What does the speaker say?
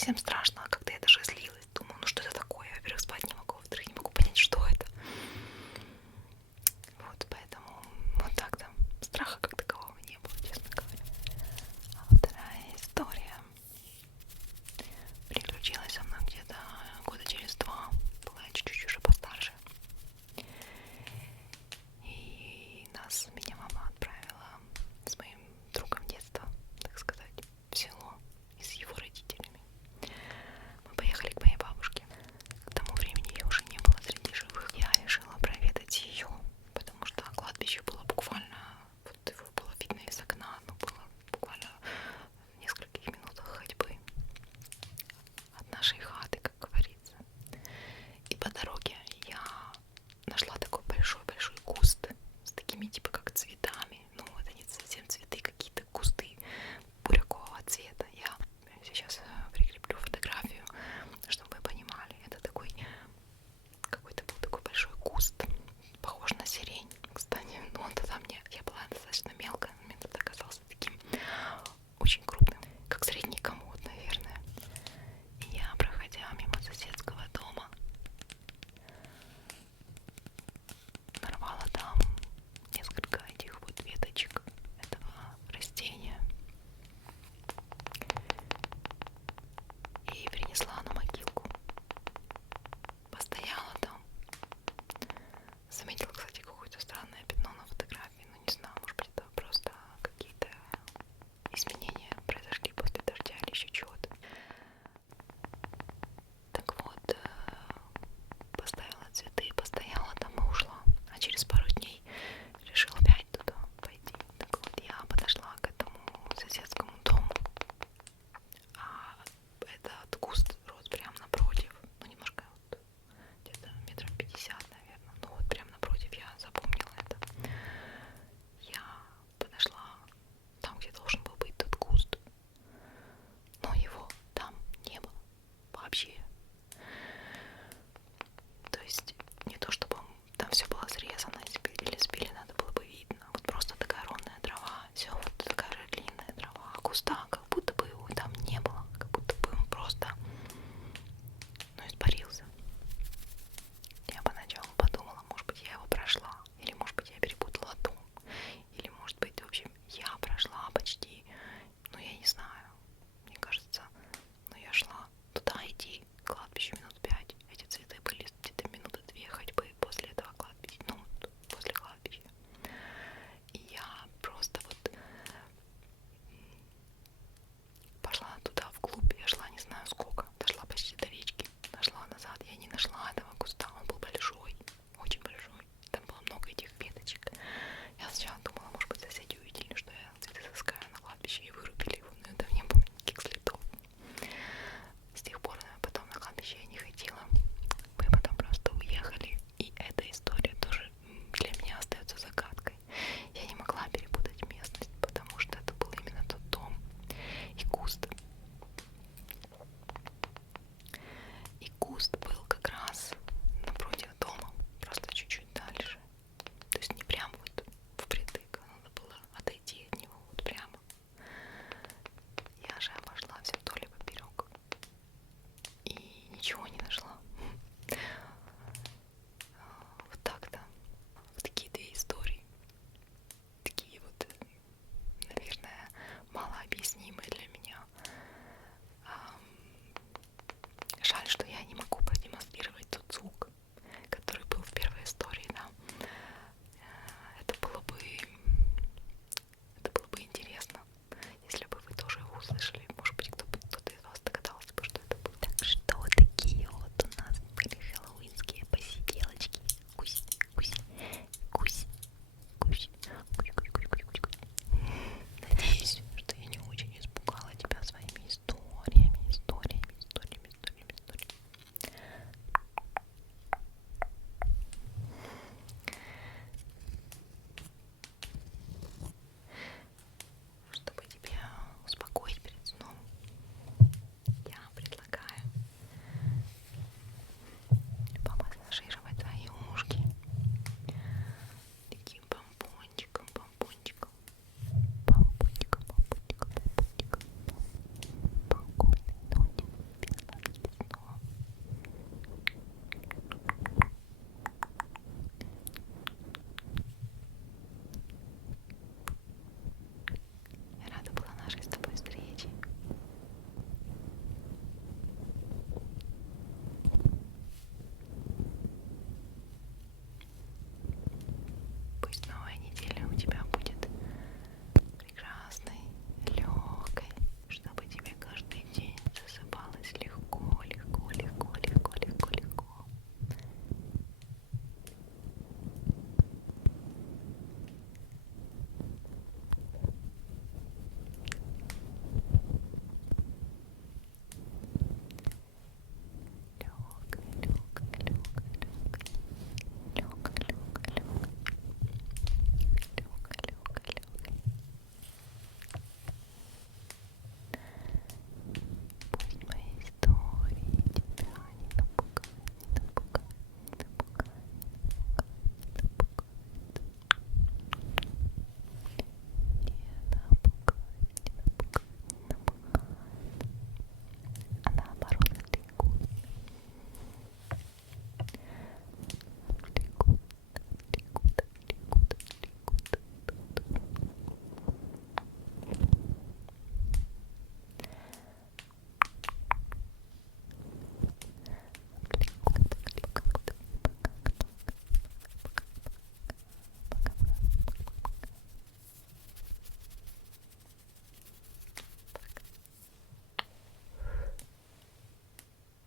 совсем страшно, когда я даже злилась. Думаю, ну что это такое? Я, во-первых, спать не могу, во-вторых, не могу понять, что это. Вот, поэтому вот так-то. Страха как такового не было, честно говоря. А вторая история приключилась со мной где-то года через 2. Была я чуть-чуть уже постарше. И меня мама отправила с моим другом детства, так сказать, в село и с его родителями. Мы поехали к моей бабушке. К тому времени ее уже не было среди живых. Я решила проведать ее, потому что кладбище было буквально, вот его было видно из окна, но было буквально в нескольких минутах ходьбы от нашей хаты, как говорится. И по дороге я нашла такой большой-большой куст с такими типа как цветами. Ну, это не совсем цветы, какие-то кусты бурякового цвета. Я сейчас прикреплю фотографию, чтобы вы понимали. Это такой, какой-то был такой большой куст, похож на сирень, кстати. Но он тогда я была достаточно мелкая, он мне тогда казался таким очень крупным, как средний комод, наверное. И я, проходя мимо соседского дома, нарвала там несколько этих вот веточек этого растения и принесла на могилку. Постояла там. Заметила, кстати, какое-то странное пятно на фотографии. Ну, не знаю, может быть, это просто какие-то изменения произошли после дождя или еще чего-то. Так вот, поставила цветы, постояла там и ушла. А через пару дней решила опять туда пойти. Так вот, я подошла к этому соседскому дому. А этот куст рос прямо напротив. Ну, немножко вот, где-то 50 метров, наверное. Ну, вот прямо напротив, я запомнила это. Я подошла там, где должен был быть тот куст. Но его там не было вообще. То есть не то чтобы там все было срезано или спилено, это было бы видно. Вот просто такая ровная трава, все вот такая же длинная трава, а куста как будто бы его там не было, как будто бы он просто, ну, испарился. Я поначалу подумала, может быть, я его прошла, или может быть, я перепутала дом, или может быть, в общем, я прошла почти, ну, я не знаю, мне кажется, но я шла туда идти, к кладбищу минут 5. Эти цветы были где-то минуты 2 ходьбы после этого кладбища, ну, после кладбища. И я просто вот пошла туда вглубь, я шла не знаю сколько, дошла почти до речки, дошла назад, я не нашла этого куста, он был большой, очень большой, там было много этих веточек. Я сначала думала, может быть, соседи увидели, что я цветы таскаю на кладбище и вырубили его, но это не было никаких следов. С тех пор потом на кладбище я не ходила, мы потом просто уехали, и эта история тоже для меня остается загадкой. Я не могла перепутать местность, потому что это был именно тот дом и куст. И куст